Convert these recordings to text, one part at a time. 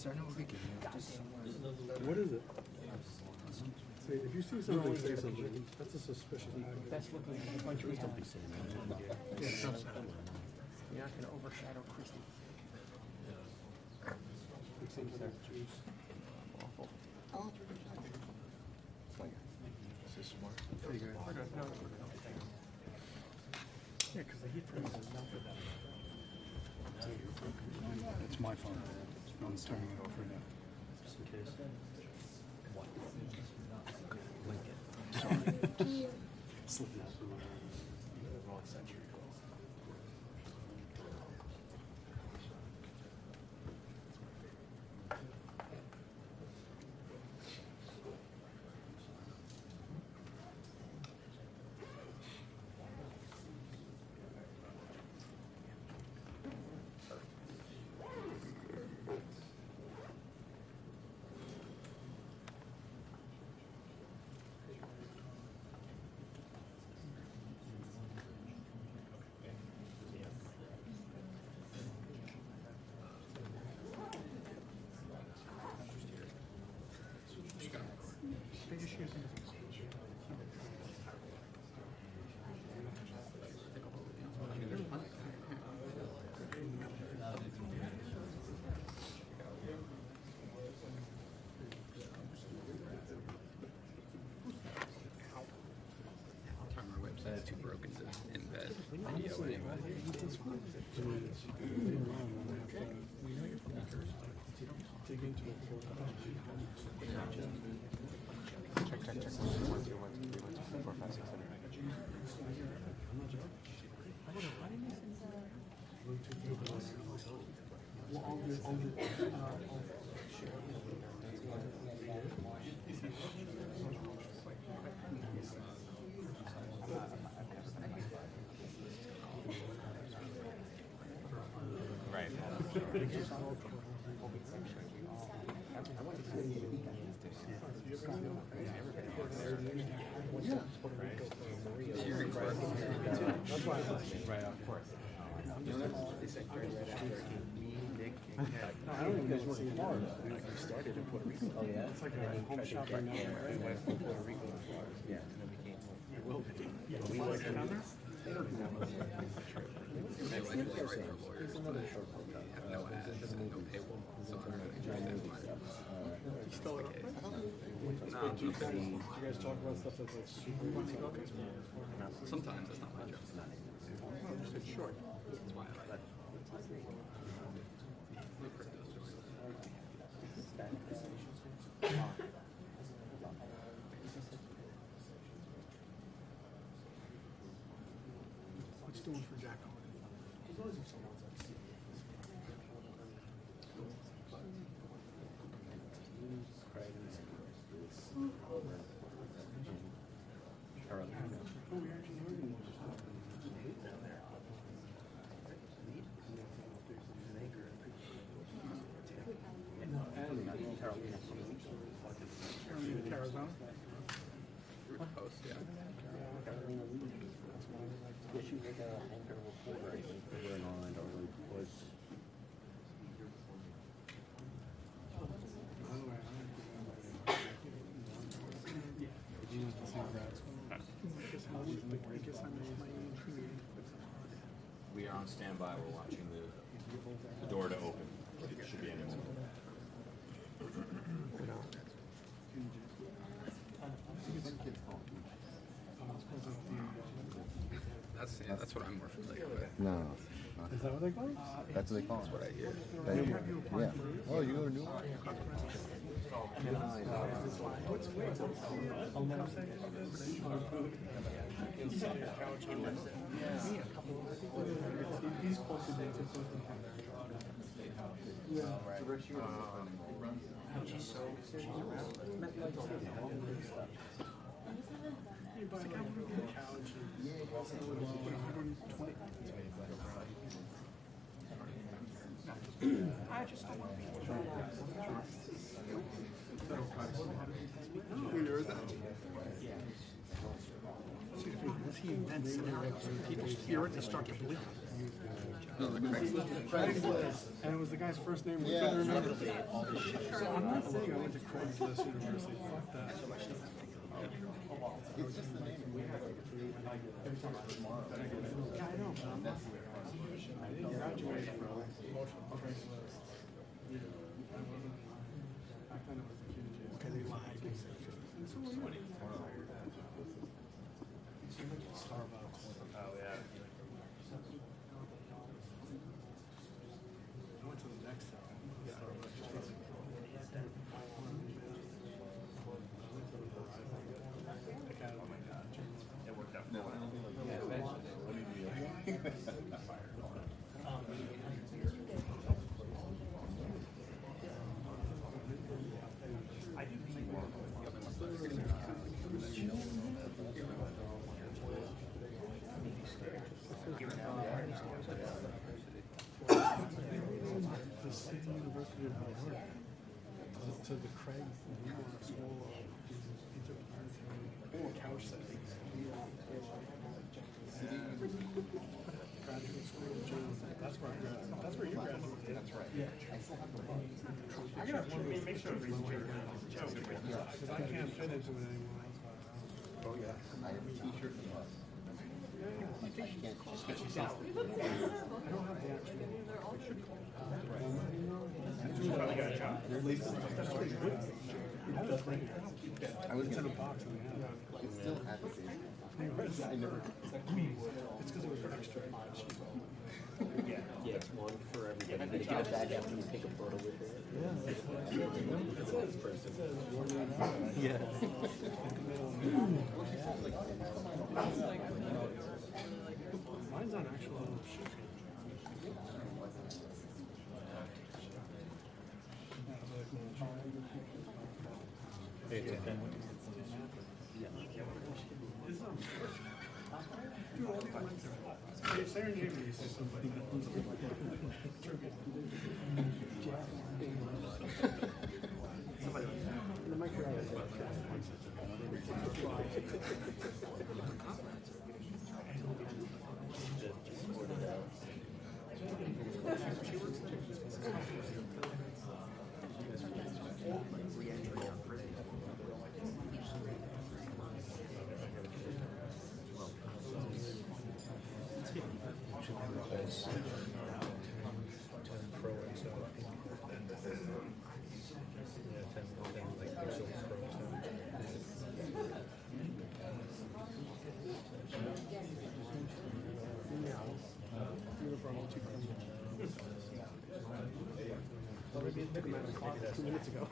What is it? Say, if you see something, say something. That's a suspicious act. That's looking at a bunch of Don't be saying that. You're not going to overshadow Kristi. Awful. This is smart. Yeah, because the heat freeze is not for that. It's my phone. I'm turning it off right now. Just in case. What? Slip it. Wrong century. Too broken to embed video anyway. Dig into it. Check. 1, 2, 1, 2, 3, 1, 2, 4, 5, 6, 7, Right. That's why I was Right, of course. I don't even guys work in Florida. We started in Puerto Rico. Oh, yeah? It's like a home shop right now. We went from Puerto Rico to Florida. Yeah. And then we came home. We went to They like to write for lawyers, but have no ads and no paywall. So I don't understand why. Still the case. up? No, Do you guys talk about stuff that's like super sometimes that's not my job. It's short. That's why I like it. What's doing for Jack? Arizona? Post, yeah. Yeah, she was like an anchor reporter, I think, for an online or was. We are on standby. We're watching the door to open. It should be anyone. That's what I'm more familiar with. No. Is that what they call it? That's what they call it. That's what I hear. Yeah. Oh, you go to New York? He's posted that to I just don't want Unless he invents scenarios and people hear it, they start to believe it. And it was the guy's first name we couldn't remember. So I'm not saying I went to Craigslist University. Fuck that. It's just the name. We have like 3 every time I tomorrow. Yeah, I know, but I'm not. I didn't graduate from Craigslist. I kind of was the kid. Okay, they lied. And so were you. Starbucks. Oh yeah. I went to the next town. It worked out. No, I don't think The City University of New York to the Craig School of Couch Settings. Graduate School of Journalism. That's where I graduated. That's where you graduated. That's right. Yeah. I gotta make sure it's because I can't fit into it anymore. Oh yeah, I have a T-shirt and a I can't just I don't have the actual. Probably got a job. I was It's in gonna a box in the attic. it still had the same. I never. It's because it was extra. Yeah, it's one for everybody. They get it back after you take a photo with it. Yeah. Mine's on actual shit. Sarah gave me something like that. Maybe it took him out of the closet 2 minutes ago.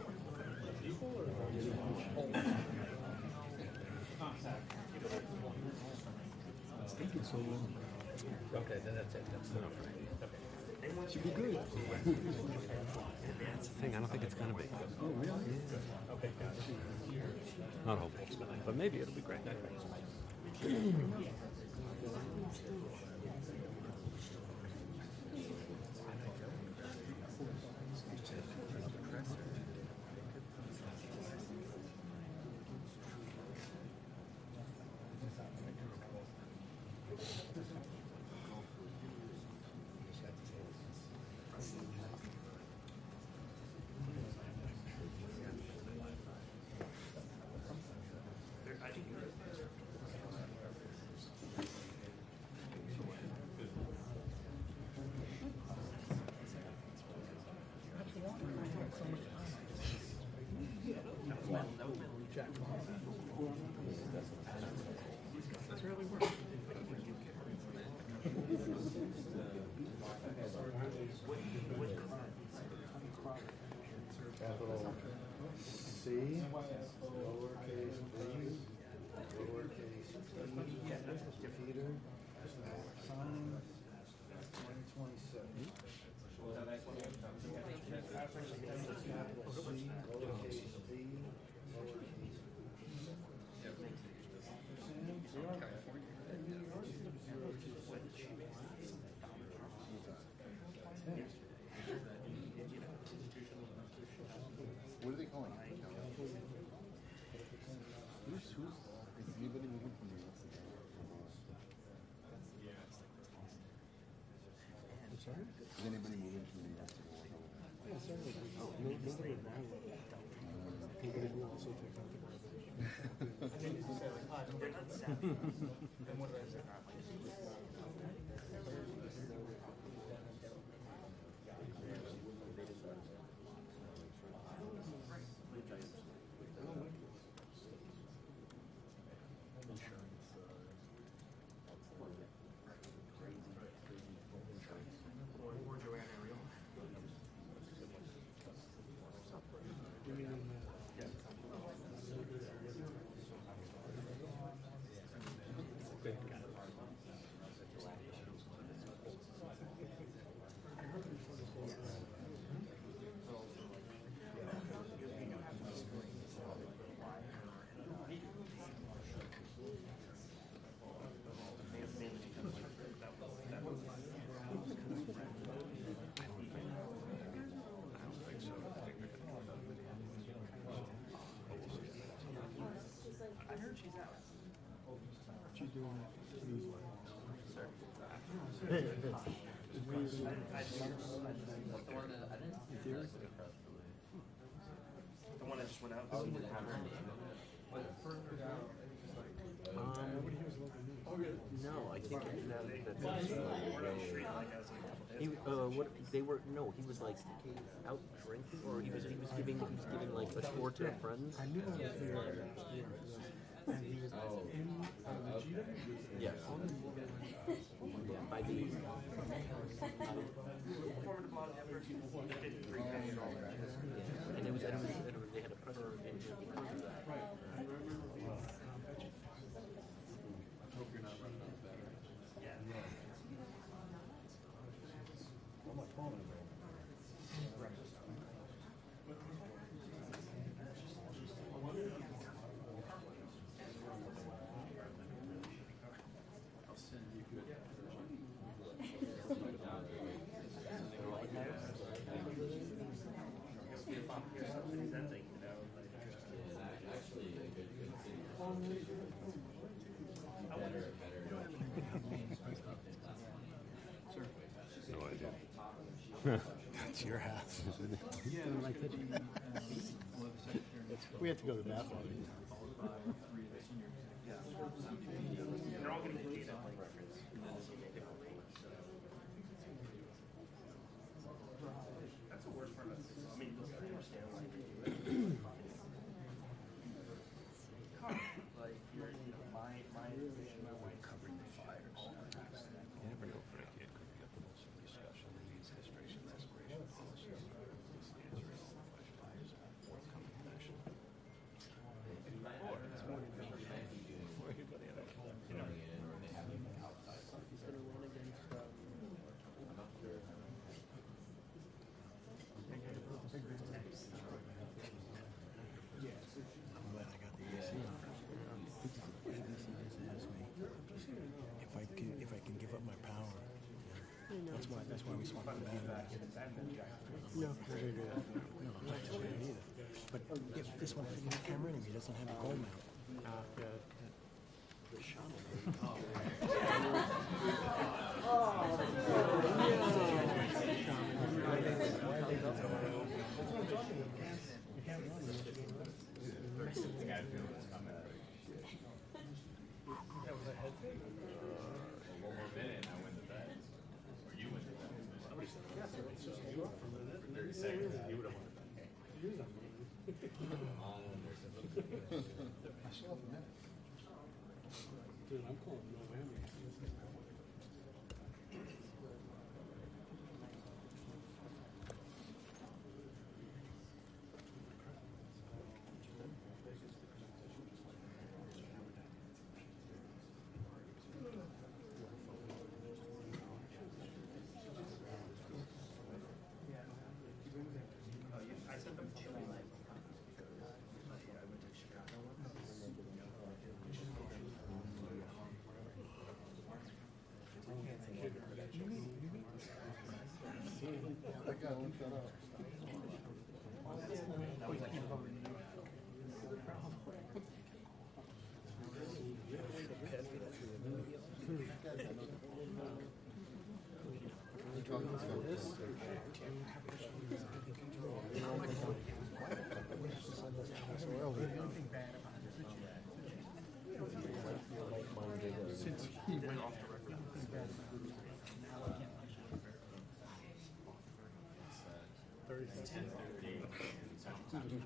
It's taking so long. Okay, then that's it. That's enough. Okay. Should be good. That's the thing. I don't think it's gonna be. Oh, really? Okay, gotcha. Not hopeful, but maybe it'll be great. Is anybody moving to New York City? Yeah, certainly. Nobody in my world. Nobody who also take out the garbage. They're not savvy. And what did I say? She's doing that newsletter. The one that just went out. Nobody hears local news. No, I think that's We're on the street like as a couple days. he. What they were? No, he was like out drinking, or he was giving like a tour to friends. I knew I was there. And he was in Vegeta. Yes. By the. Formative mod effort. Did 3 pennies. And it was they had a press release because of that. Right. I remember being Veggie. Hope you're not running out of battery. On my phone, I'm I'll send you good No idea. That's your house, isn't it? We have to go to the bathroom. They're all getting data records. That's the worst part about this. I mean, listen, I understand why you do it. Like, you're, you know, my information, my wife covering the fires. You never know, Frank. It could be up to most discussion, needs histories, aspiration, policies, answering flash fires, forthcoming action. I'm glad I got the AC on. ABC just asked me if I can give up my power. That's why we swapped the battery. No, I'm not doing it either. But if this one figured out camera and he doesn't have a goal mount. The One more minute and I win the bet. Or you win the bet. For 30 seconds, you would have won the bet. I still have a minute. Dude, I'm calling no whammy. I sent them to Chile. I went to Chicago. I got one shut up. Since he went off the record, nothing bad about him. Thank you.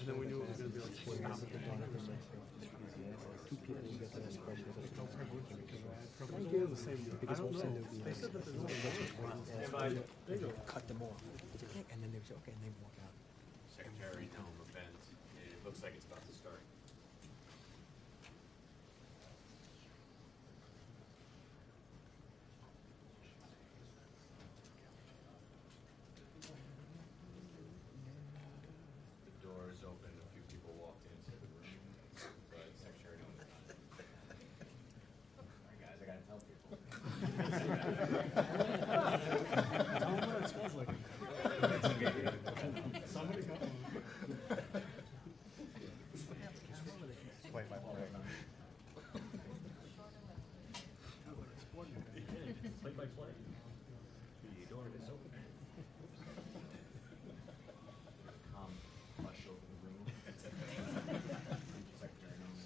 And then we knew it was going to be like two people get to ask questions. Thank you. Because I don't know. They said that there's only cut them off. And then they say, okay, and they walk out. Secretary Noem event. It looks like it's about to start. The door is open. A few people walked into the room, but Secretary Noem. All right, guys, I gotta tell people. Tell them what it smells like. Somebody got one. Play by play. The door is open. Hush over the room. Secretary Noem.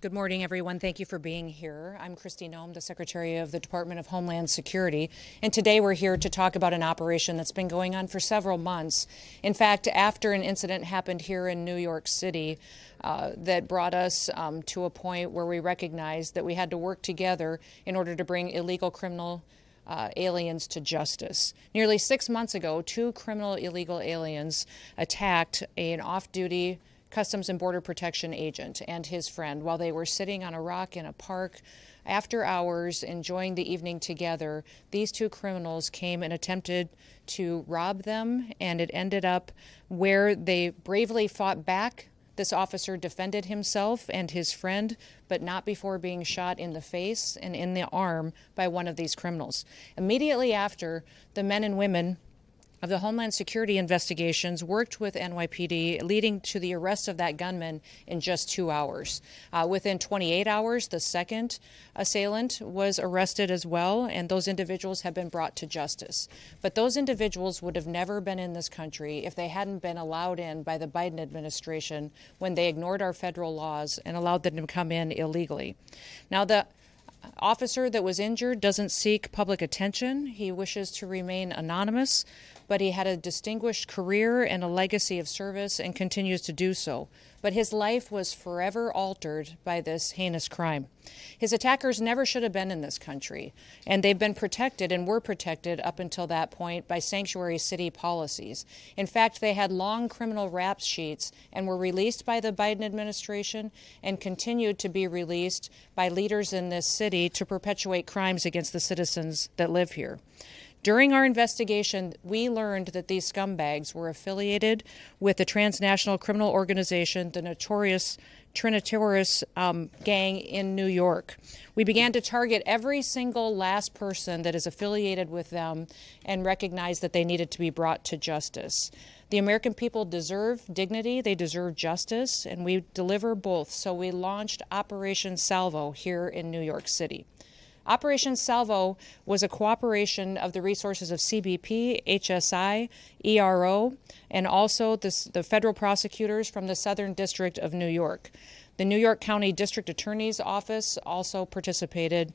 Good morning, everyone. Thank you for being here. I'm Kristi Noem, the Secretary of the Department of Homeland Security, and today we're here to talk about an operation that's been going on for several months. In fact, after an incident happened here in New York City that brought us to a point where we recognized that we had to work together in order to bring illegal criminal aliens to justice. Nearly 6 months ago, 2 criminal illegal aliens attacked an off-duty Customs and Border Protection agent and his friend while they were sitting on a rock in a park after hours enjoying the evening together. These 2 criminals came and attempted to rob them, and it ended up where they bravely fought back. This officer defended himself and his friend, but not before being shot in the face and in the arm by one of these criminals. Immediately after, the men and women of the Homeland Security investigations worked with NYPD, leading to the arrest of that gunman in just 2 hours. Within 28 hours, the second assailant was arrested as well, and those individuals have been brought to justice. But those individuals would have never been in this country if they hadn't been allowed in by the Biden administration when they ignored our federal laws and allowed them to come in illegally. Now, the officer that was injured doesn't seek public attention. He wishes to remain anonymous, but he had a distinguished career and a legacy of service and continues to do so. But his life was forever altered by this heinous crime. His attackers never should have been in this country, and they've been protected and were protected up until that point by sanctuary city policies. In fact, they had long criminal rap sheets and were released by the Biden administration and continued to be released by leaders in this city to perpetuate crimes against the citizens that live here. During our investigation, we learned that these scumbags were affiliated with the transnational criminal organization, the notorious Trinitaris gang in New York. We began to target every single last person that is affiliated with them and recognized that they needed to be brought to justice. The American people deserve dignity, they deserve justice, and we deliver both. So we launched Operation Salvo here in New York City. Operation Salvo was a cooperation of the resources of CBP, HSI, ERO, and also the federal prosecutors from the Southern District of New York. The New York County District Attorney's Office also participated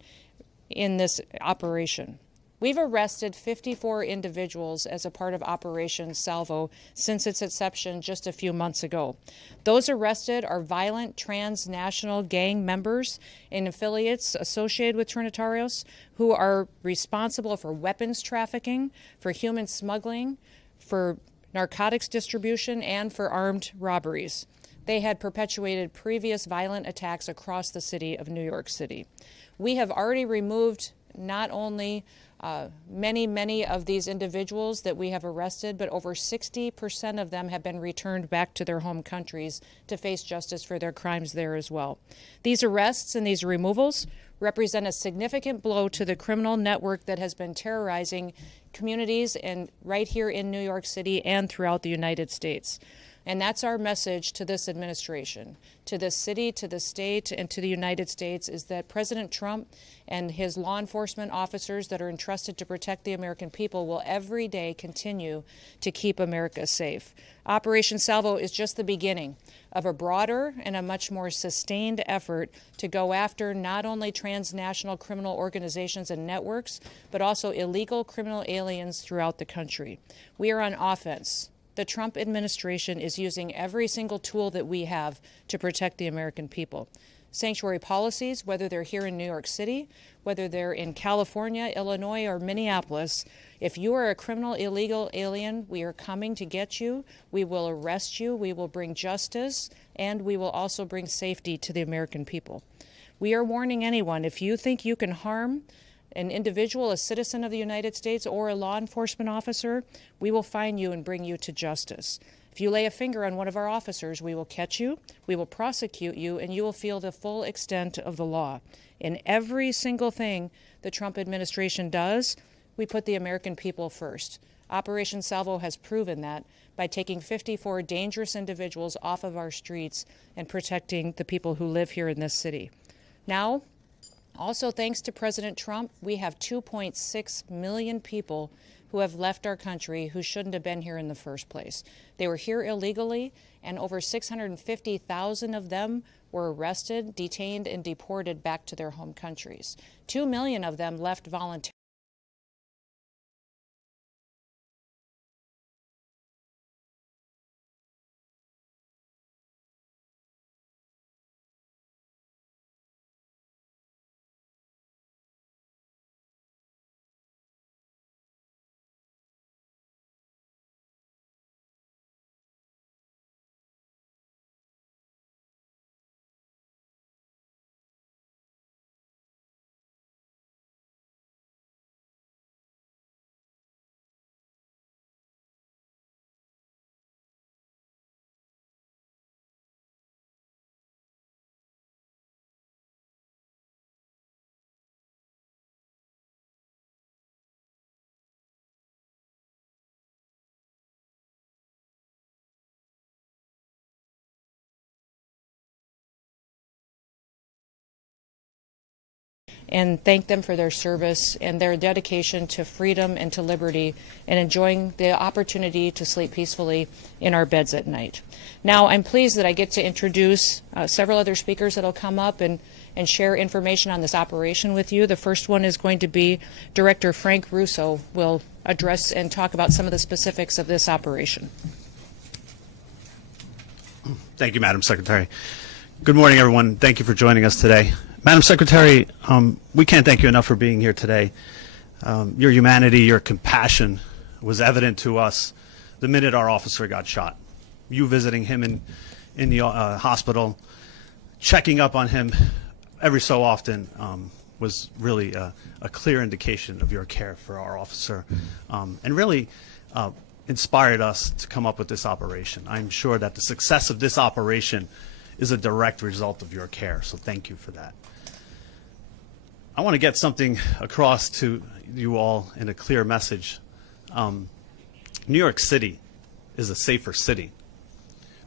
in this operation. We've arrested 54 individuals as a part of Operation Salvo since its inception just a few months ago. Those arrested are violent transnational gang members and affiliates associated with Trinitarios who are responsible for weapons trafficking, for human smuggling, for narcotics distribution, and for armed robberies. They had perpetuated previous violent attacks across the city of New York City. We have already removed not only Many of these individuals that we have arrested, but over 60% of them have been returned back to their home countries to face justice for their crimes there as well. These arrests and these removals represent a significant blow to the criminal network that has been terrorizing communities right here in New York City and throughout the United States. And that's our message to this administration, to this city, to the state, and to the United States, is that President Trump and his law enforcement officers that are entrusted to protect the American people will every day continue to keep America safe. Operation Salvo is just the beginning of a broader and a much more sustained effort to go after not only transnational criminal organizations and networks, but also illegal criminal aliens throughout the country. We are on offense. The Trump administration is using every single tool that we have to protect the American people. Sanctuary policies, whether they're here in New York City, whether they're in California, Illinois, or Minneapolis, if you are a criminal illegal alien, we are coming to get you. We will arrest you. We will bring justice, and we will also bring safety to the American people. We are warning anyone, if you think you can harm an individual, a citizen of the United States, or a law enforcement officer, we will find you and bring you to justice. If you lay a finger on one of our officers, we will catch you, we will prosecute you, and you will feel the full extent of the law. In every single thing the Trump administration does, we put the American people first. Operation Salvo has proven that by taking 54 dangerous individuals off of our streets and protecting the people who live here in this city. Now, also, thanks to President Trump, we have 2.6 million people who have left our country who shouldn't have been here in the first place. They were here illegally, and over 650,000 of them were arrested, detained, and deported back to their home countries. 2 million of them left voluntarily. And thank them for their service and their dedication to freedom and to liberty and enjoying the opportunity to sleep peacefully in our beds at night. Now, I'm pleased that I get to introduce several other speakers that will come up and share information on this operation with you. The first one is going to be Director Frank Russo will address and talk about some of the specifics of this operation. Thank you, Madam Secretary. Good morning, everyone. Thank you for joining us today. Madam Secretary, we can't thank you enough for being here today. Your humanity, your compassion was evident to us the minute our officer got shot. You visiting him in the hospital, checking up on him every so often was really a clear indication of your care for our officer, and really inspired us to come up with this operation. I'm sure that the success of this operation is a direct result of your care, so thank you for that. I want to get something across to you all in a clear message. New York City is a safer city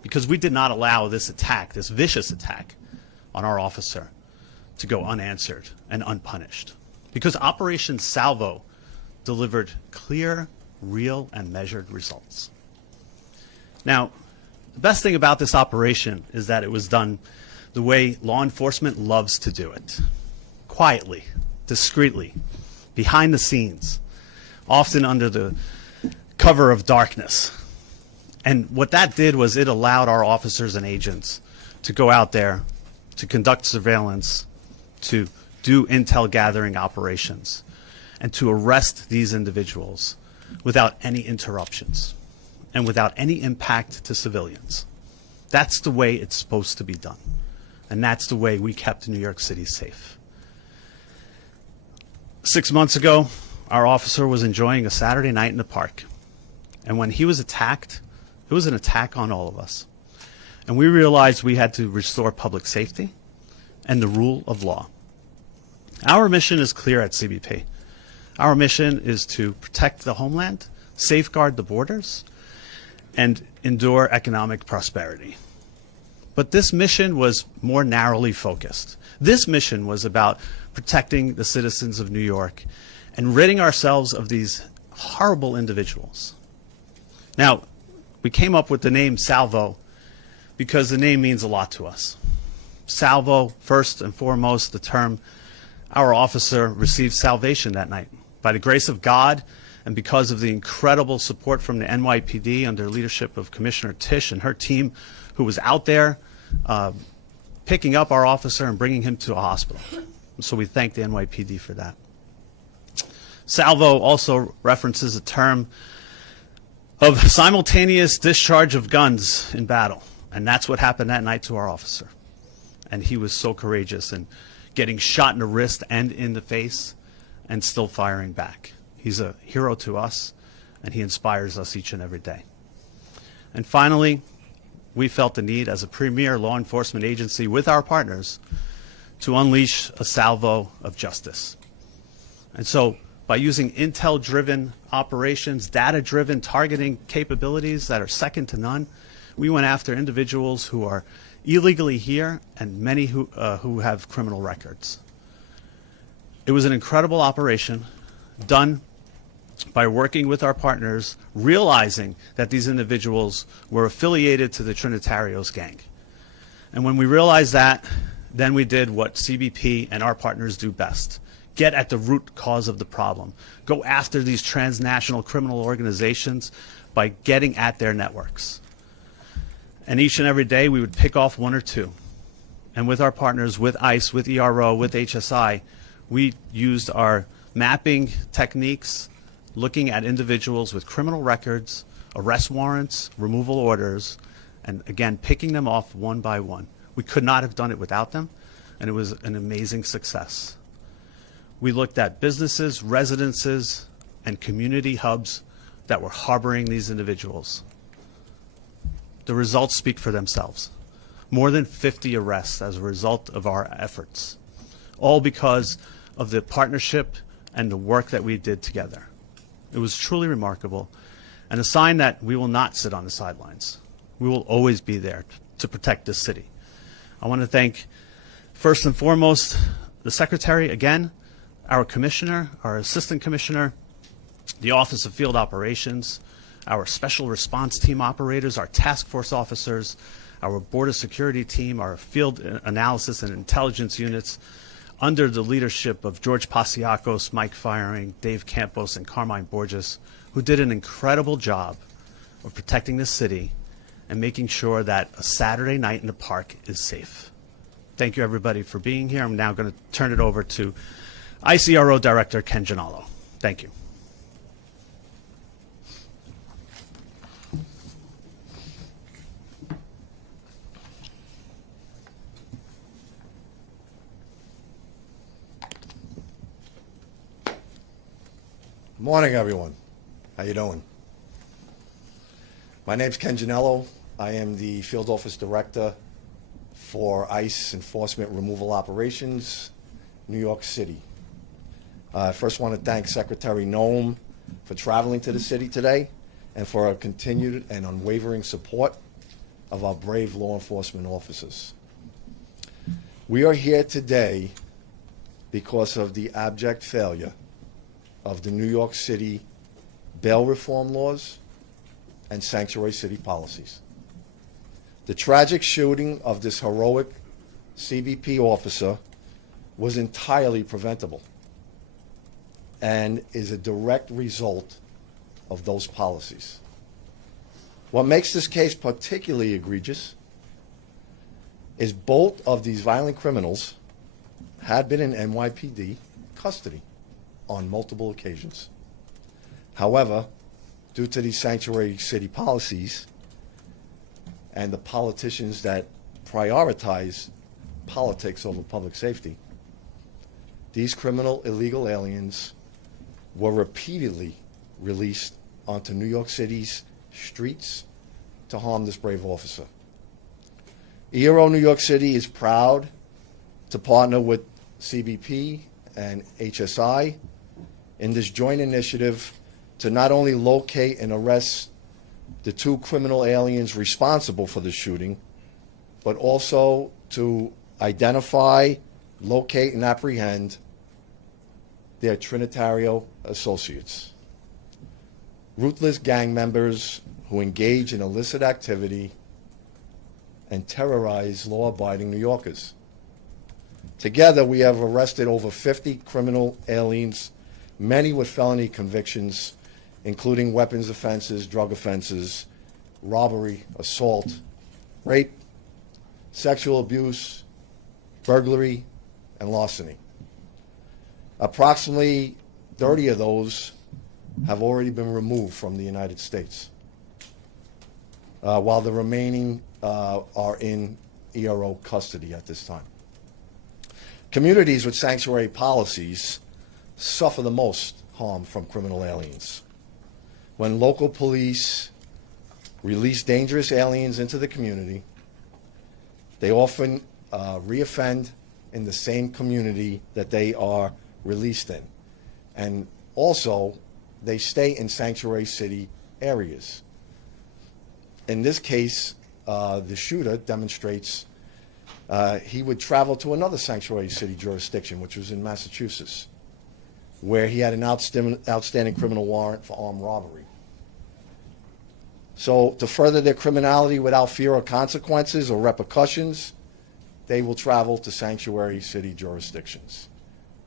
because we did not allow this attack, this vicious attack on our officer, to go unanswered and unpunished. Because Operation Salvo delivered clear, real, and measured results. Now, the best thing about this operation is that it was done the way law enforcement loves to do it. Quietly, discreetly, behind the scenes, often under the cover of darkness. And what that did was it allowed our officers and agents to go out there, to conduct surveillance, to do intel gathering operations, and to arrest these individuals without any interruptions and without any impact to civilians. That's the way it's supposed to be done. And that's the way we kept New York City safe. 6 months ago, our officer was enjoying a Saturday night in the park. And when he was attacked, it was an attack on all of us. And we realized we had to restore public safety and the rule of law. Our mission is clear at CBP. Our mission is to protect the homeland, safeguard the borders, and endure economic prosperity. But this mission was more narrowly focused. This mission was about protecting the citizens of New York and ridding ourselves of these horrible individuals. Now, we came up with the name Salvo because the name means a lot to us. Salvo, first and foremost, the term our officer received salvation that night. By the grace of God and because of the incredible support from the NYPD under leadership of Commissioner Tisch and her team, who was out there picking up our officer and bringing him to a hospital. So we thank the NYPD for that. Salvo also references a term of simultaneous discharge of guns in battle. And that's what happened that night to our officer. And he was so courageous in getting shot in the wrist and in the face and still firing back. He's a hero to us, and he inspires us each and every day. And finally, we felt the need as a premier law enforcement agency with our partners to unleash a salvo of justice. And so by using intel-driven operations, data-driven targeting capabilities that are second to none, we went after individuals who are illegally here and many who have criminal records. It was an incredible operation done by working with our partners, realizing that these individuals were affiliated to the Trinitarios gang. And when we realized that, then we did what CBP and our partners do best. Get at the root cause of the problem. Go after these transnational criminal organizations by getting at their networks. And each and every day we would pick off one or two. And with our partners, with ICE, with ERO, with HSI, we used our mapping techniques, looking at individuals with criminal records, arrest warrants, removal orders, and again, picking them off one by one. We could not have done it without them, and it was an amazing success. We looked at businesses, residences, and community hubs that were harboring these individuals. The results speak for themselves. More than 50 arrests as a result of our efforts, all because of the partnership and the work that we did together. It was truly remarkable, and a sign that we will not sit on the sidelines. We will always be there to protect this city. I want to thank, first and foremost, the Secretary, again, our Commissioner, our Assistant Commissioner, the Office of Field Operations, our Special Response Team operators, our task force officers, our Border Security team, our field analysis and intelligence units, under the leadership of George Pasiakos, Mike Firing, Dave Campos, and Carmine Borges, who did an incredible job of protecting the city and making sure that a Saturday night in the park is safe. Thank you, everybody, for being here. I'm now going to turn it over to ICRO Director Ken Genallo. Thank you. Morning, everyone. How you doing? My name's Ken Genallo. I am the Field Office Director for ICE Enforcement Removal Operations, New York City. I first want to thank Secretary Noem for traveling to the city today and for our continued and unwavering support of our brave law enforcement officers. We are here today because of the abject failure of the New York City bail reform laws and sanctuary city policies. The tragic shooting of this heroic CBP officer was entirely preventable and is a direct result of those policies. What makes this case particularly egregious is both of these violent criminals had been in NYPD custody on multiple occasions. However, due to these sanctuary city policies and the politicians that prioritize politics over public safety, these criminal illegal aliens were repeatedly released onto New York City's streets to harm this brave officer. ERO New York City is proud to partner with CBP and HSI in this joint initiative to not only locate and arrest the 2 criminal aliens responsible for the shooting, but also to identify, locate, and apprehend their Trinitario associates, ruthless gang members who engage in illicit activity and terrorize law-abiding New Yorkers. Together, we have arrested over 50 criminal aliens, many with felony convictions, including weapons offenses, drug offenses, robbery, assault, rape, sexual abuse, burglary, and larceny. Approximately 30 of those have already been removed from the United States, while the remaining are in ERO custody at this time. Communities with sanctuary policies suffer the most harm from criminal aliens. When local police release dangerous aliens into the community, they often reoffend in the same community that they are released in. And also, they stay in sanctuary city areas. In this case, the shooter demonstrates he would travel to another sanctuary city jurisdiction, which was in Massachusetts, where he had an outstanding criminal warrant for armed robbery. So to further their criminality without fear of consequences or repercussions, they will travel to sanctuary city jurisdictions,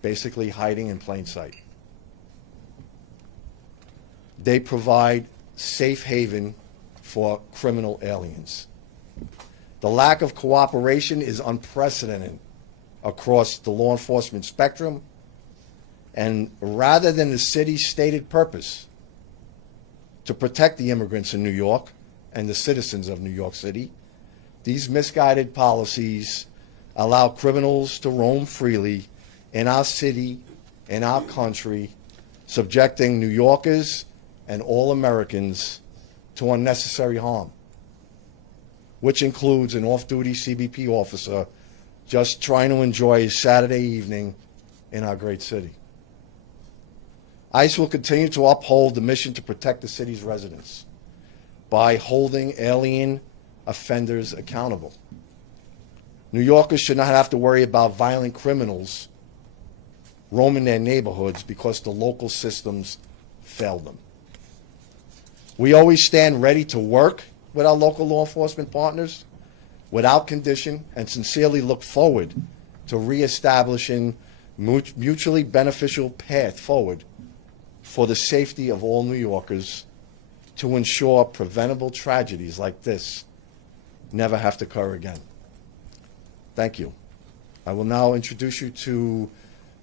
basically hiding in plain sight. They provide safe haven for criminal aliens. The lack of cooperation is unprecedented across the law enforcement spectrum, and rather than the city's stated purpose to protect the immigrants in New York and the citizens of New York City, these misguided policies allow criminals to roam freely in our city, in our country, subjecting New Yorkers and all Americans to unnecessary harm, which includes an off-duty CBP officer just trying to enjoy his Saturday evening in our great city. ICE will continue to uphold the mission to protect the city's residents by holding alien offenders accountable. New Yorkers should not have to worry about violent criminals roaming their neighborhoods because the local systems failed them. We always stand ready to work with our local law enforcement partners without condition and sincerely look forward to reestablishing mutually beneficial path forward for the safety of all New Yorkers to ensure preventable tragedies like this never have to occur again. Thank you. I will now introduce you to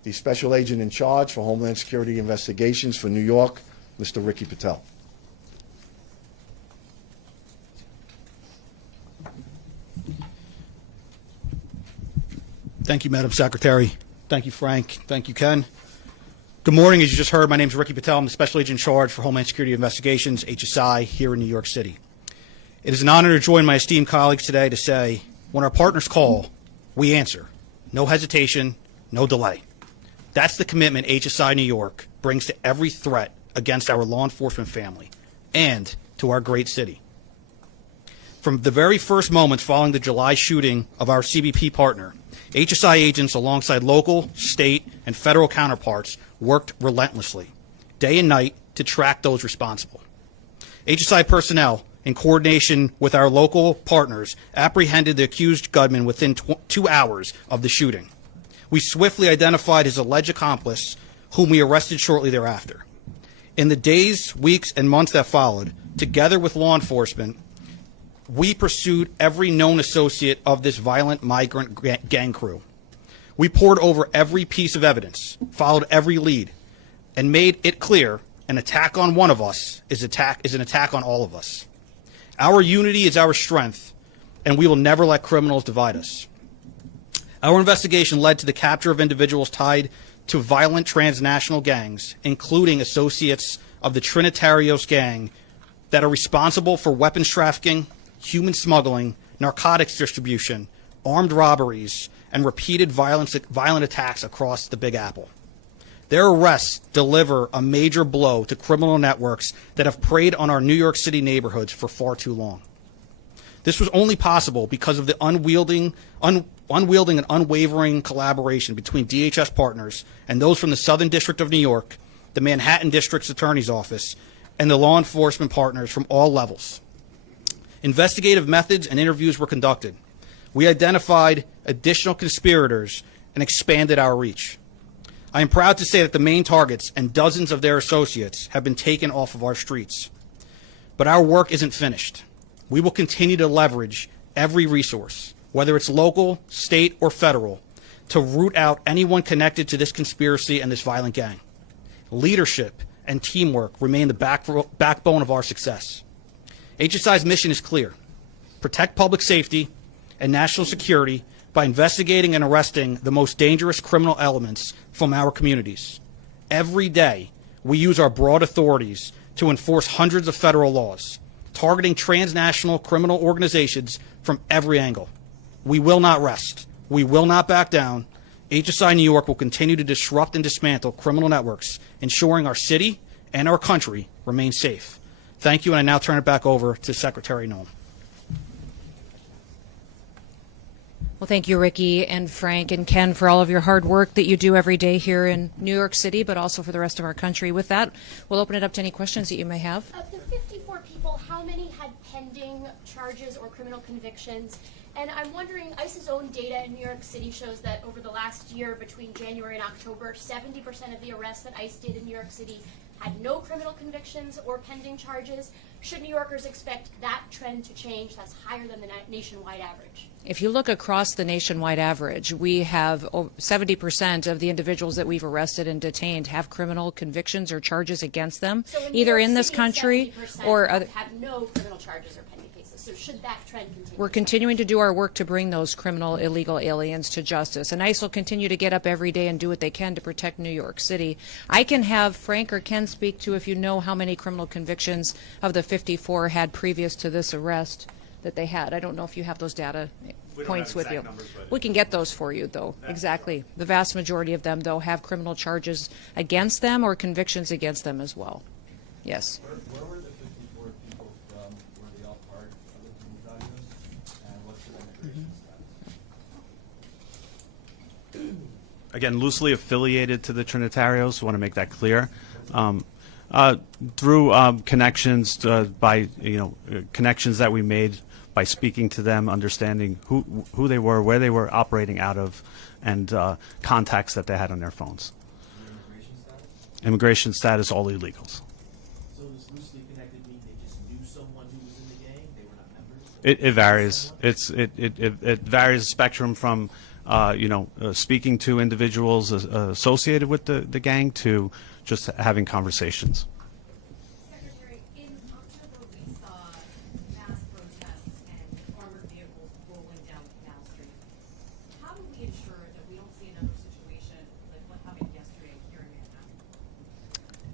the Special Agent in Charge for Homeland Security Investigations for New York, Mr. Ricky Patel. Thank you, Madam Secretary. Thank you, Frank. Thank you, Ken. Good morning. As you just heard, my name is Ricky Patel. I'm the Special Agent in Charge for Homeland Security Investigations, HSI, here in New York City. It is an honor to join my esteemed colleagues today to say, when our partners call, we answer. No hesitation, no delay. That's the commitment HSI New York brings to every threat against our law enforcement family and to our great city. From the very first moments following the July shooting of our CBP partner, HSI agents alongside local, state, and federal counterparts worked relentlessly, day and night, to track those responsible. HSI personnel, in coordination with our local partners, apprehended the accused gunman within 2 hours of the shooting. We swiftly identified his alleged accomplice, whom we arrested shortly thereafter. In the days, weeks, and months that followed, together with law enforcement, we pursued every known associate of this violent migrant gang crew. We pored over every piece of evidence, followed every lead, and made it clear an attack on one of us is an attack on all of us. Our unity is our strength, and we will never let criminals divide us. Our investigation led to the capture of individuals tied to violent transnational gangs, including associates of the Trinitarios gang that are responsible for weapons trafficking, human smuggling, narcotics distribution, armed robberies, and repeated violent attacks across the Big Apple. Their arrests deliver a major blow to criminal networks that have preyed on our New York City neighborhoods for far too long. This was only possible because of the unwielding and unwavering collaboration between DHS partners and those from the Southern District of New York, the Manhattan District's Attorney's Office, and the law enforcement partners from all levels. Investigative methods and interviews were conducted. We identified additional conspirators and expanded our reach. I am proud to say that the main targets and dozens of their associates have been taken off of our streets. But our work isn't finished. We will continue to leverage every resource, whether it's local, state, or federal, to root out anyone connected to this conspiracy and this violent gang. Leadership and teamwork remain the backbone of our success. HSI's mission is clear: protect public safety and national security by investigating and arresting the most dangerous criminal elements from our communities. Every day, we use our broad authorities to enforce hundreds of federal laws, targeting transnational criminal organizations from every angle. We will not rest. We will not back down. HSI New York will continue to disrupt and dismantle criminal networks, ensuring our city and our country remain safe. Thank you, and I now turn it back over to Secretary Noem. Well, thank you, Ricky and Frank and Ken, for all of your hard work that you do every day here in New York City, but also for the rest of our country. With that, we'll open it up to any questions that you may have. Of the 54 people, how many had pending charges or criminal convictions? And I'm wondering, ICE's own data in New York City shows that over the last year, between January and October, 70% of the arrests that ICE did in New York City had no criminal convictions or pending charges. Should New Yorkers expect that trend to change? That's higher than the nationwide average. If you look across the nationwide average, we have 70% of the individuals that we've arrested and detained have criminal convictions or charges against them, So in either New York in this City, country 70% or other. have no criminal charges or pending cases. So should that trend continue? We're continuing to do our work to bring those criminal illegal aliens to justice. And ICE will continue to get up every day and do what they can to protect New York City. I can have Frank or Ken speak to if you know how many criminal convictions of the 54 had previous to this arrest that they had. I don't know if you have those data points with you. We can get those for you, though. Exactly. The vast majority of them, though, have criminal charges against them or convictions against them as well. Yes. Where were the 54 people from? Were they all part of the Genallo? And what's their immigration status? Again, loosely affiliated to the Trinitarios. Want to make that clear. Through connections by connections that we made by speaking to them, understanding who they were, where they were operating out of, and contacts that they had on their phones. Immigration status, all illegals. So this loosely connected mean they just knew someone who was in the gang? They were not members? It varies. It varies spectrum from speaking to individuals associated with the gang to just having conversations. Secretary, in October we saw mass protests and armored vehicles rolling down Canal Street. How do we ensure that we don't see another situation like what happened yesterday here in Manhattan?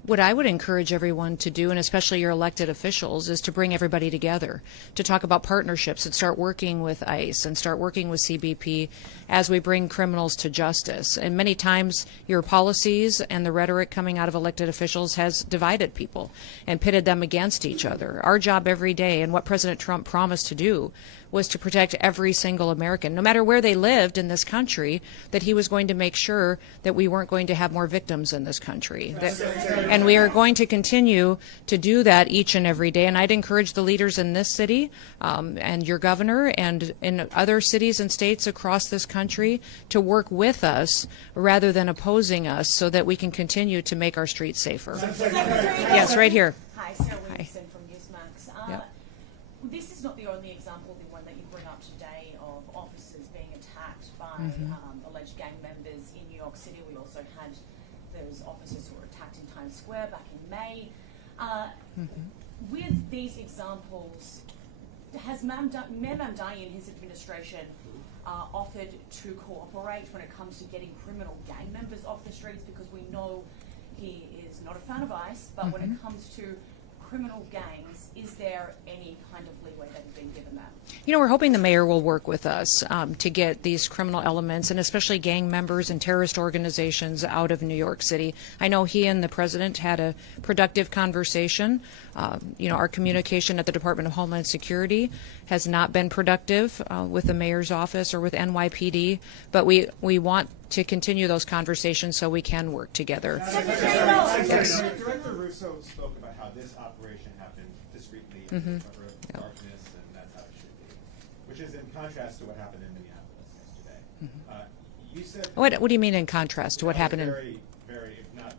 What I would encourage everyone to do, and especially your elected officials, is to bring everybody together, to talk about partnerships and start working with ICE and start working with CBP as we bring criminals to justice. And many times your policies and the rhetoric coming out of elected officials has divided people and pitted them against each other. Our job every day, and what President Trump promised to do, was to protect every single American, no matter where they lived in this country, that he was going to make sure that we weren't going to have more victims in this country. And we are going to continue to do that each and every day. And I'd encourage the leaders in this city and your governor and in other cities and states across this country to work with us rather than opposing us so that we can continue to make our streets safer. Yes, right here. Hi, Sarah Williamson from Newsmax. This is not the only example, the one that you bring up today, of officers being attacked by alleged gang members in New York City. We also had those officers who were attacked in Times Square back in May. With these examples, has Mayor Mamdani and his administration offered to cooperate when it comes to getting criminal gang members off the streets? Because we know he is not a fan of ICE, but when it comes to criminal gangs, is there any kind of leeway that has been given that? You know, we're hoping the mayor will work with us to get these criminal elements and especially gang members and terrorist organizations out of New York City. I know he and the president had a productive conversation. You know, our communication at the Department of Homeland Security has not been productive with the mayor's office or with NYPD, but we want to continue those conversations so we can work together. Yes. Director Russo spoke about how this operation happened discreetly in the cover of darkness, and that's how it should be, which is in contrast to what happened in Minneapolis yesterday. You said What do you mean in contrast to what happened in?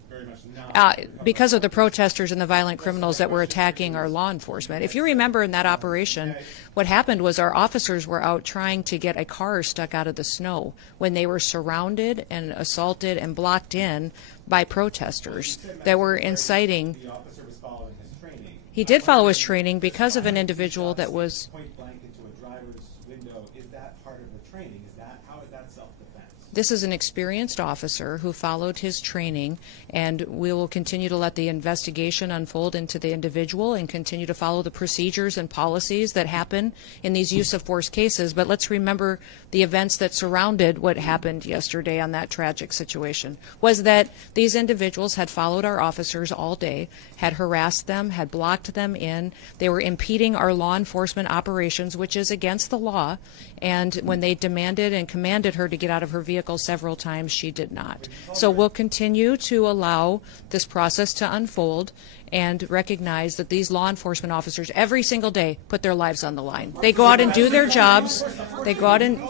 Very much not. Because of the protesters and the violent criminals that were attacking our law enforcement. If you remember in that operation, what happened was our officers were out trying to get a car stuck out of the snow when they were surrounded and assaulted and blocked in by protesters that were inciting. The officer was following his training. He did follow his training because of an individual that was. Point blank into a driver's window. Is that part of the training? How is that self-defense? This is an experienced officer who followed his training, and we will continue to let the investigation unfold into the individual and continue to follow the procedures and policies that happen in these use of force cases. But let's remember the events that surrounded what happened yesterday on that tragic situation was that these individuals had followed our officers all day, had harassed them, had blocked them in. They were impeding our law enforcement operations, which is against the law. And when they demanded and commanded her to get out of her vehicle several times, she did not. So we'll continue to allow this process to unfold and recognize that these law enforcement officers every single day put their lives on the line. They go out and do their jobs. They go out and...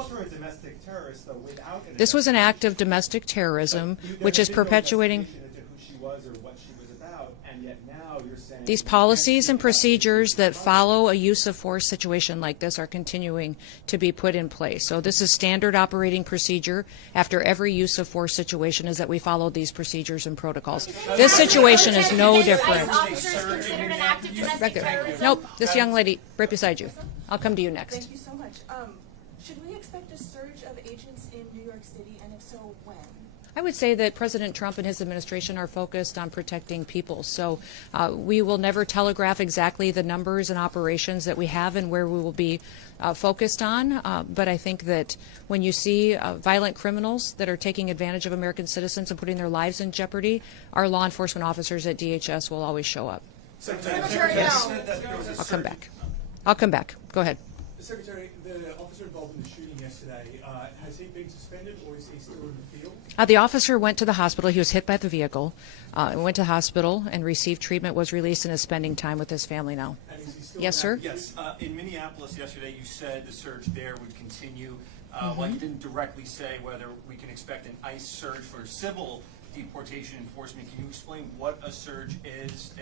This was an act of domestic terrorism, which is perpetuating... These policies and procedures that follow a use of force situation like this are continuing to be put in place. So this is standard operating procedure after every use of force situation is that we follow these procedures and protocols. This situation is no different. Back there. Nope, this young lady right beside you. I'll come to you next. Thank you so much. Should we expect a surge of agents in New York City, and if so, when? I would say that President Trump and his administration are focused on protecting people. So we will never telegraph exactly the numbers and operations that we have and where we will be focused on. But I think that when you see violent criminals that are taking advantage of American citizens and putting their lives in jeopardy, our law enforcement officers at DHS will always show up. Secretary, I'll come back. I'll come back. Go ahead. Secretary, the officer involved in the shooting yesterday, has he been suspended or is he still in the field? The officer went to the hospital. He was hit by the vehicle, went to hospital and received treatment, was released, and is spending time with his family now. And is he still Yes, sir? Yes. In Minneapolis yesterday, you said the surge there would continue. While you didn't directly say whether we can expect an ICE surge for civil deportation enforcement, can you explain what a surge is?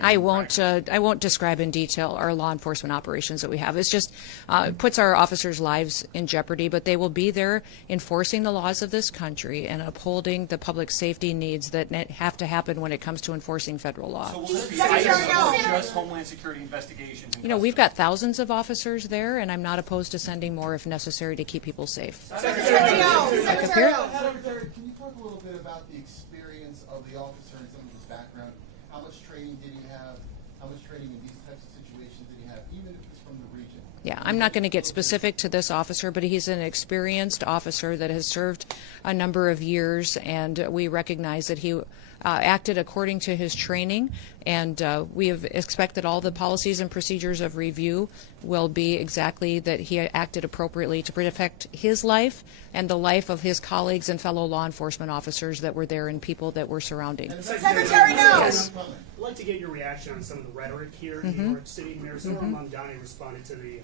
I won't describe in detail our law enforcement operations that we have. It's just it puts our officers' lives in jeopardy, but they will be there enforcing the laws of this country and upholding the public safety needs that have to happen when it comes to enforcing federal law. So will this be ICE or just Homeland Security investigations? You know, we've got thousands of officers there, and I'm not opposed to sending more if necessary to keep people safe. Secretary, Secretary, can you talk a little bit about the experience of the officer and some of his background? How much training did he have? How much training in these types of situations did he have, even if it's from the region? Yeah, I'm not going to get specific to this officer, but he's an experienced officer that has served a number of years, and we recognize that he acted according to his training, and we have expect that all the policies and procedures of review will be exactly that he acted appropriately to protect his life and the life of his colleagues and fellow law enforcement officers that were there and people that were surrounding. Secretary, no. Yes. I'd like to get your reaction on some of the rhetoric here in New York City. Mayor Mamdani responded to the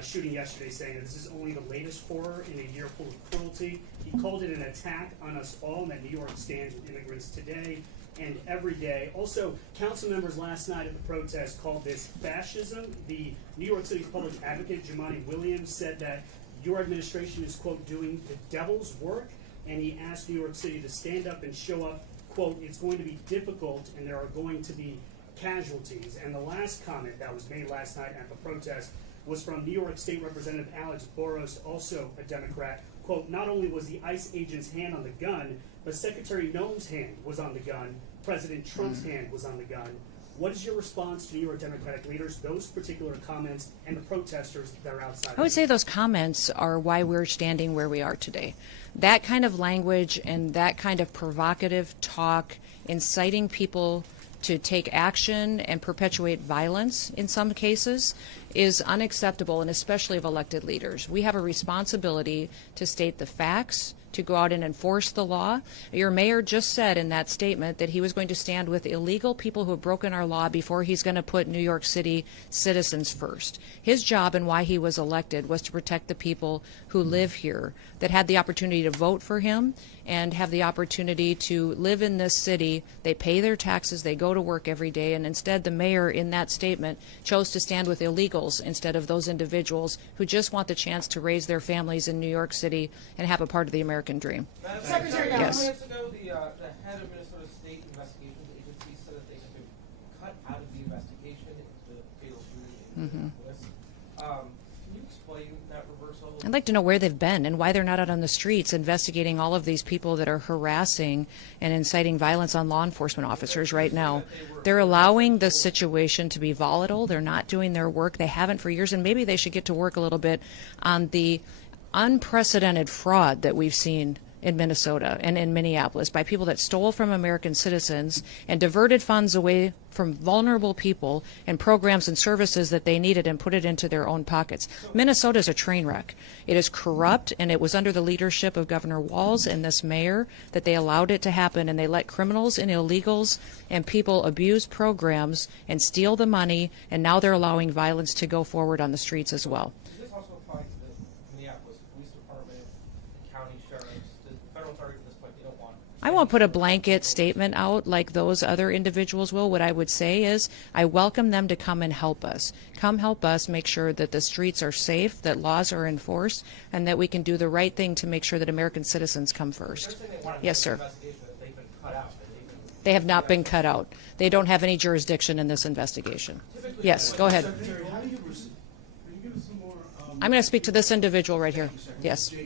shooting yesterday saying that this is only the latest horror in a year full of cruelty. He called it an attack on us all, and that New York stands with immigrants today and every day. Also, council members last night at the protest called this fascism. The New York City's public advocate, Jumaane Williams, said that your administration is, quote, doing the devil's work, and he asked New York City to stand up and show up, quote, it's going to be difficult and there are going to be casualties. And the last comment that was made last night at the protest was from New York State Representative Alex Boros, also a Democrat. Quote, not only was the ICE agent's hand on the gun, but Secretary Noem's hand was on the gun. President Trump's hand was on the gun. What is your response to New York Democratic leaders, those particular comments, and the protesters that are outside? I would say those comments are why we're standing where we are today. That kind of language and that kind of provocative talk, inciting people to take action and perpetuate violence in some cases, is unacceptable, and especially of elected leaders. We have a responsibility to state the facts, to go out and enforce the law. Your mayor just said in that statement that he was going to stand with illegal people who have broken our law before he's going to put New York City citizens first. His job and why he was elected was to protect the people who live here, that had the opportunity to vote for him and have the opportunity to live in this city. They pay their taxes, they go to work every day, and instead the mayor in that statement chose to stand with illegals instead of those individuals who just want the chance to raise their families in New York City and have a part of the American dream. Madam Secretary, yes. a few minutes ago, the head of Minnesota State Investigations Agency said that they have been cut out of the investigation into the fatal shooting in Minneapolis. Can you explain that reversal? I'd like to know where they've been and why they're not out on the streets investigating all of these people that are harassing and inciting violence on law enforcement officers right now. They're allowing the situation to be volatile. They're not doing their work. They haven't for years, and maybe they should get to work a little bit on the unprecedented fraud that we've seen in Minnesota and in Minneapolis by people that stole from American citizens and diverted funds away from vulnerable people and programs and services that they needed and put it into their own pockets. Minnesota is a train wreck. It is corrupt, and it was under the leadership of Governor Walz and this mayor that they allowed it to happen, and they let criminals and illegals and people abuse programs and steal the money, and now they're allowing violence to go forward on the streets as well. Does this also apply to the Minneapolis Police Department, the county sheriffs, the federal authorities at this point? They don't want. I won't put a blanket statement out like those other individuals will. What I would say is I welcome them to come and help us. Come help us make sure that the streets are safe, that laws are enforced, and that we can do the right thing to make sure that American citizens come first. Yes, sir. They have not been cut out. They don't have any jurisdiction in this investigation. Yes, go ahead. I'm going to speak to this individual right here. Yes. How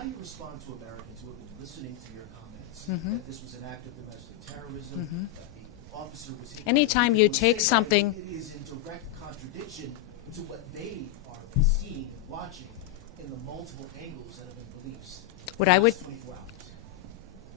do you respond to Americans who have been listening to your comments that this was an act of domestic terrorism, that the officer was hit? Anytime you take something, it is in direct contradiction to what they are seeing and watching in the multiple angles that have been released. What I would,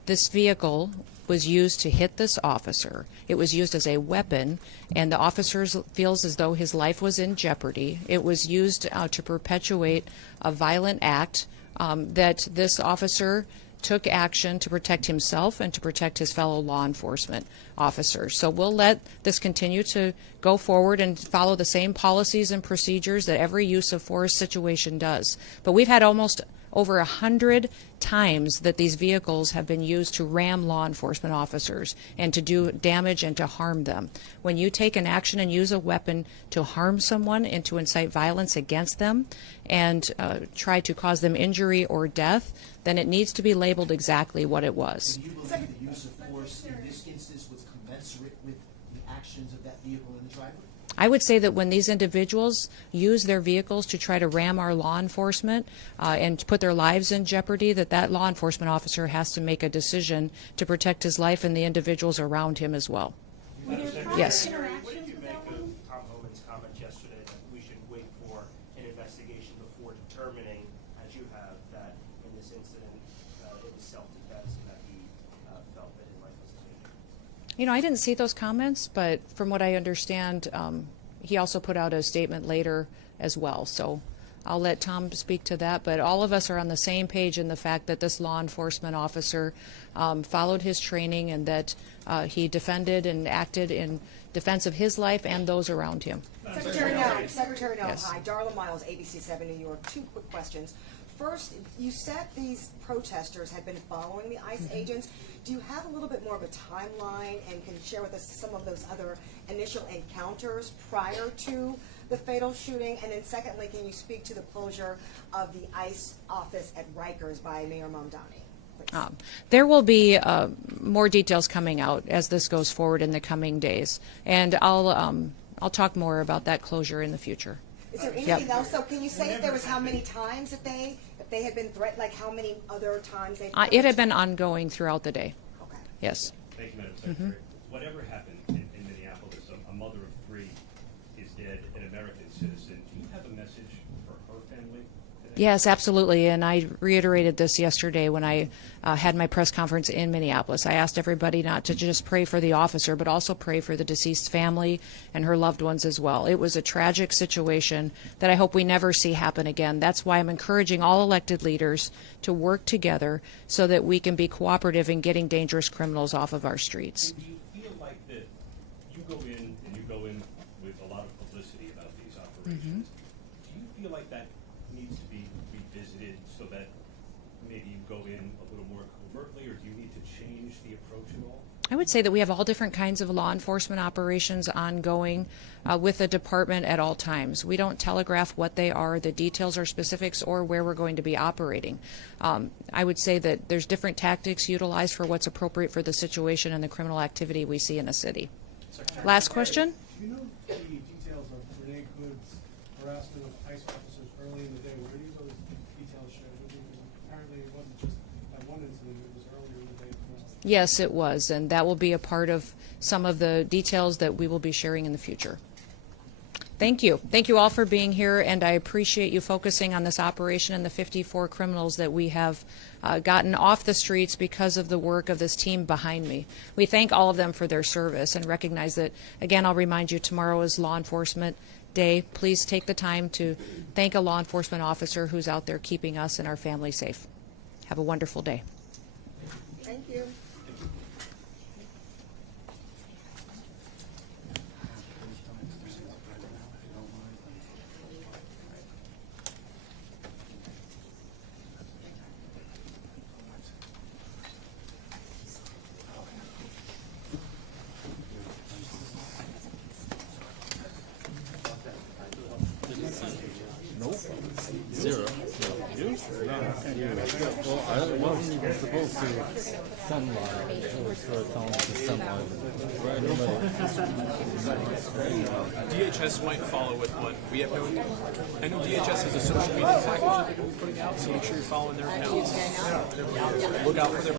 this vehicle was used to hit this officer. It was used as a weapon, and the officer feels as though his life was in jeopardy. It was used to perpetuate a violent act that this officer took action to protect himself and to protect his fellow law enforcement officers. So we'll let this continue to go forward and follow the same policies and procedures that every use of force situation does. But we've had almost over 100 times that these vehicles have been used to ram law enforcement officers and to do damage and to harm them. When you take an action and use a weapon to harm someone and to incite violence against them and try to cause them injury or death, then it needs to be labeled exactly what it was. Do you believe the use of force in this instance was commensurate with the actions of that vehicle in the driveway? I would say that when these individuals use their vehicles to try to ram our law enforcement and put their lives in jeopardy, that law enforcement officer has to make a decision to protect his life and the individuals around him as well. Yes. What did you make of Tom Homan's comment yesterday that we should wait for an investigation before determining, as you have, that in this incident it was self-defense and that he felt that his life was in danger? You know, I didn't see those comments, but from what I understand, he also put out a statement later as well. So I'll let Tom speak to that. But all of us are on the same page in the fact that this law enforcement officer followed his training and that he defended and acted in defense of his life and those around him. Secretary Noem, Yes. hi. Darla Miles, ABC 7 New York. Two quick questions. First, you said these protesters had been following the ICE agents. Do you have a little bit more of a timeline and can share with us some of those other initial encounters prior to the fatal shooting? And then secondly, can you speak to the closure of the ICE office at Rikers by Mayor Mamdani? There will be more details coming out as this goes forward in the coming days. And I'll I'll talk more about that closure in the future. Is there Yep. anything else? So can you say if there was how many times that if they had been threatened, like how many other times they? It had been ongoing throughout the day. Okay. Yes. Thank you, Madam Secretary. Whatever happened in Minneapolis, a mother of 3 is dead, an American citizen. Do you have a message for her family today? Yes, absolutely. And I reiterated this yesterday when I had my press conference in Minneapolis. I asked everybody not to just pray for the officer, but also pray for the deceased family and her loved ones as well. It was a tragic situation that I hope we never see happen again. That's why I'm encouraging all elected leaders to work together so that we can be cooperative in getting dangerous criminals off of our streets. Do you feel like that you go in and you go in with a lot of publicity about these operations? Do you feel like that needs to be revisited so that maybe you go in a little more covertly, or do you need to change the approach at all? I would say that we have all different kinds of law enforcement operations ongoing with the department at all times. We don't telegraph what they are, the details or specifics, or where we're going to be operating. I would say that there's different tactics utilized for what's appropriate for the situation and the criminal activity we see in a city. Last question? Do you know the details of Renee Good's harassment of ICE officers early in the day? Were any of those details shared with you? Because apparently it wasn't just that one incident, it was earlier in the day as well. Yes, it was, and that will be a part of some of the details that we will be sharing in the future. Thank you. Thank you all for being here, and I appreciate you focusing on this operation and the 54 criminals that we have gotten off the streets because of the work of this team behind me. We thank all of them for their service and recognize that, again, I'll remind you, tomorrow is Law Enforcement Day. Please take the time to thank a law enforcement officer who's out there keeping us and our family safe. Have a wonderful day. Thank you. Nope. 0. You? No. Well, I wasn't even supposed to sunlight. It was for telling me to sunlight. Right in the middle. DHS might follow with what we have no idea. I know DHS has a social media package that they're going to be putting out, so make sure you're following their accounts. Look out for their